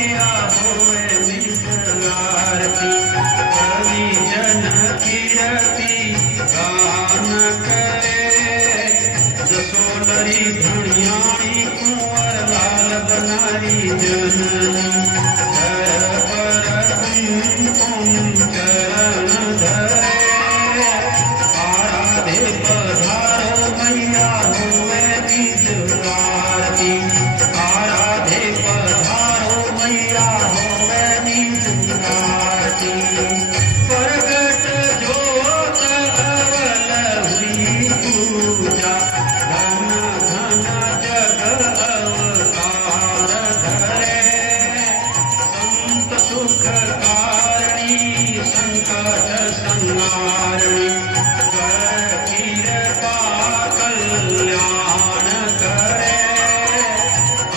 मैया होवे निज आरती कवि जन कीरति गान करे जसोलरी धुनियाणी कुंवर लाल बनारी जननी पर कुम चरण धरे आराधे पधारो मैया होवे निज आरती आराधे पधारो मैया होवे निज आरती प्रगट जोत अवल हुई पूजा धन धन जग अवतार धरे संत सुख कारणी संकट संहारणी कल्याण करे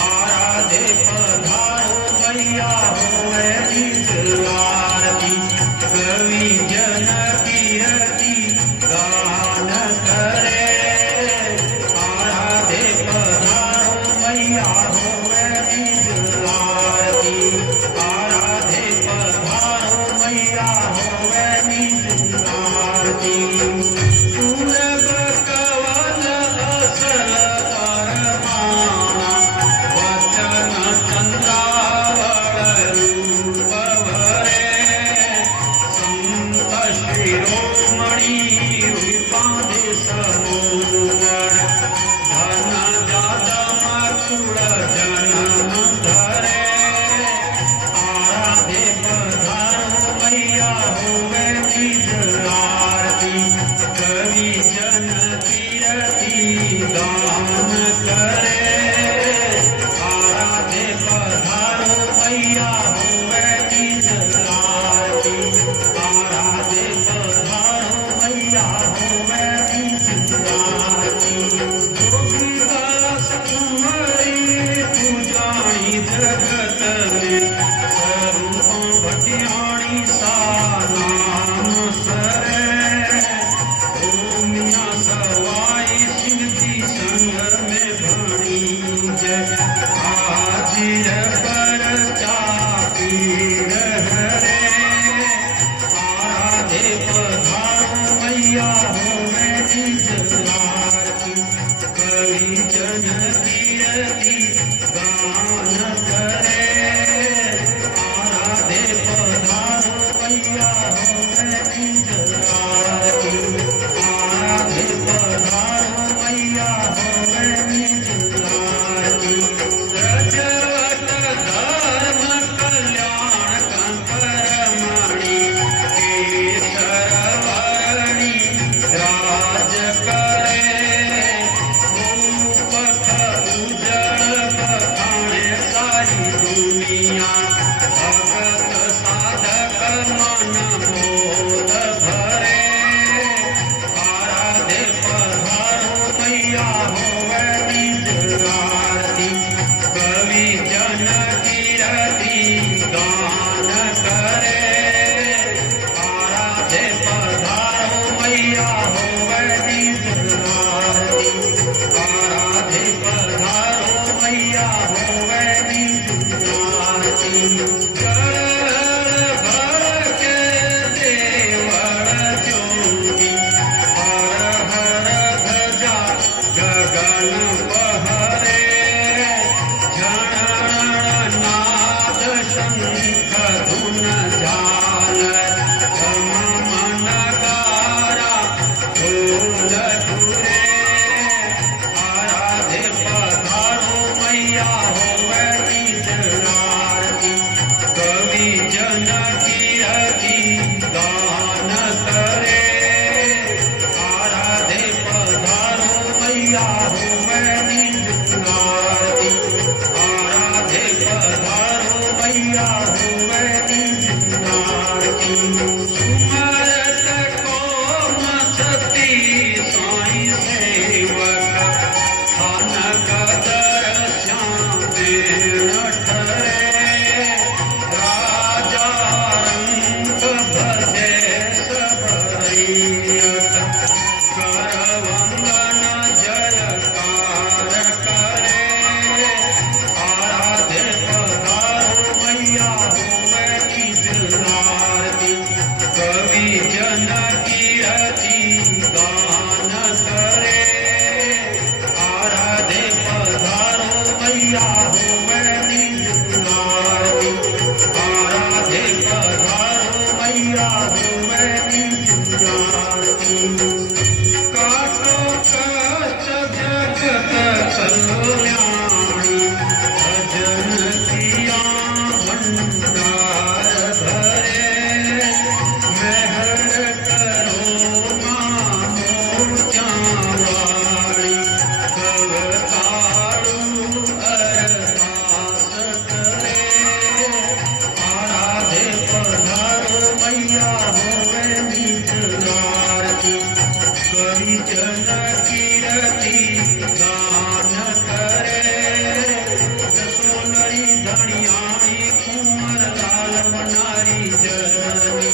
आराधे पधारो मैया होवे निज आरती कवि जन कीरति गान करे आराधे पधारो मैया होवे निज आरती आराधे पधारो मैया होवे निज आरती शिरोमणि विपादे समोवर धन जादम कुल जनम धरे आराधे पधारो मैया होवे निज आरती कवि जन कीरति गान करे आराधे पधारो मैया होवे निज आरती आराधे पधारो मैया होवे निज आरती जोगीदास कुंवरी पूजाणी जगत में स्वरूपों भटियाणी सा नाम सरे ओमिया सवाई शिव जी संग में भणी जय हाजिर पर चापीर हरे आराधे पधारो मैया होवे निज आरती कवि जन कीरति गान करे आराधे पधारो मैया होवे निज आरती आराधे पधारो मैया होवे निज आरती रजवत धर्म कल्याण कंकरमणि केसरवरणी राज करे भूपथ उजड़ बखाणे सारी दुनिया भगत साधक मन मोद भरे आराधे पधारो मैया होवे निज आरती कवि जन कीरति गान करे आराधे पधारो मैया होवे निज आरती आराधे पधारो मैया होवे निज आरती भर के देवड़ जोगी हर हर ध्वजा गगन पहरे झण नाद शंख धुन झाल मन गारा ढोल घुरे आराधे पधारो मैया होवे निज आरती मैया हो मैनी आरती आराधे पधारो मैया हो मैनी आरती काटो कष्ट जगत कल्याणी भजन किया भंडार भरे मेहर करो मां मोर्चा वाली कवतारू अरदास करे आराधे पधारो मैया होवे नीत आरती करी जन कीरति गान करे सोनरी धनियाणी कुंवर लाल मनारी जननी